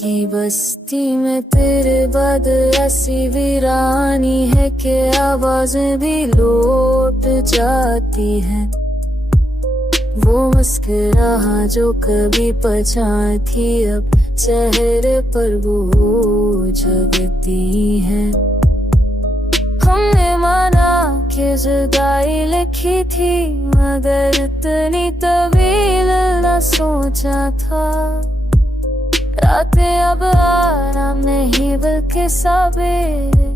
की बस्ती में तेरे बाद ऐसी वीरानी है कि आवाजें भी लौट जाती है। वो मुस्कुराहट जो कभी पहचान थी अब चेहरे पर वो जगती है। हमने माना कि जुदाई लिखी थी मगर इतनी तवील न सोचा था। रातें अब आराम नहीं बल्कि सवेरे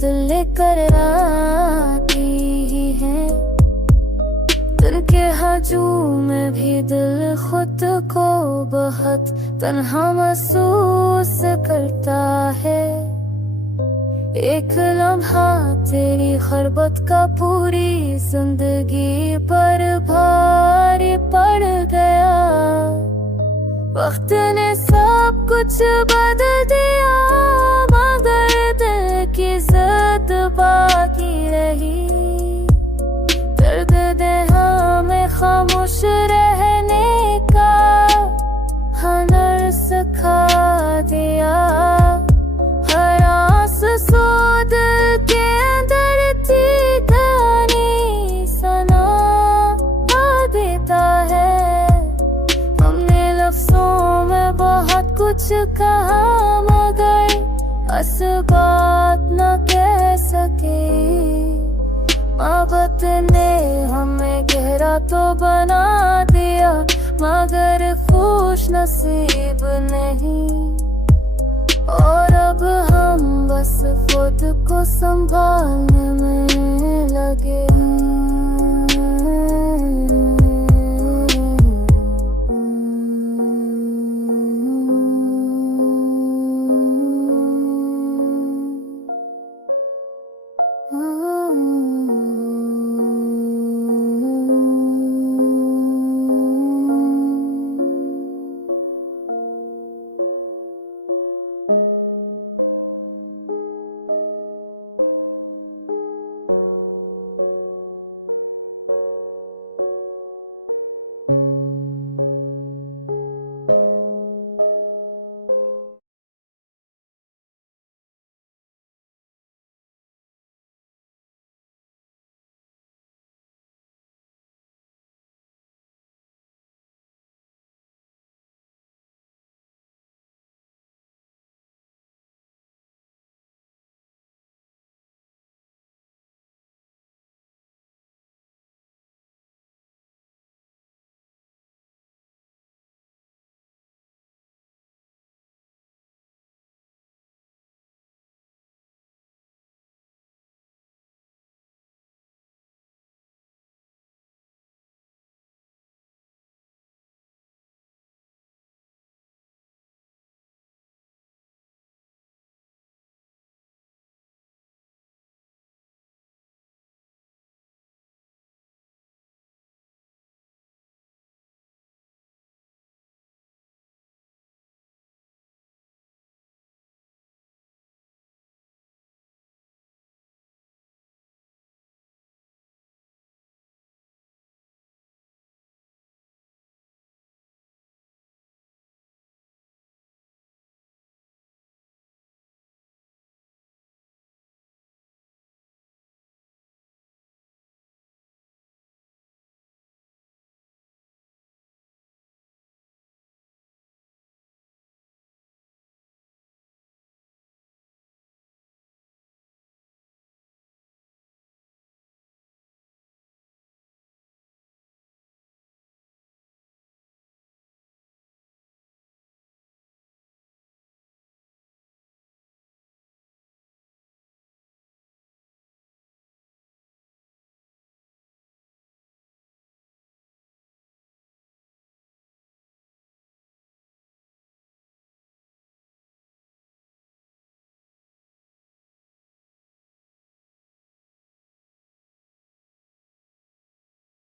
दिल लेकर आती ही है। दिल के हजूम में भी दिल खुद को बहुत तन्हा महसूस करता है। एक लम्हा तेरी खरबत का पूरी जिंदगी पर भारी पड़ गया। वक्त ने सब कुछ बदल दिया मगर दिल की जिद बाकी रही। दर्द ने हमें खामोश रहने का हुनर सिखा दिया। हर आंसू दिल के अंदर थी कहानी सना देता है। हमने लफ्जों में बहुत कुछ कहा मगर अस बात न कह सके। मोहब्बत ने हमें गहरा तो बना दिया मगर खुश नसीब नहीं। और अब हम बस खुद को संभालने में लगे हैं।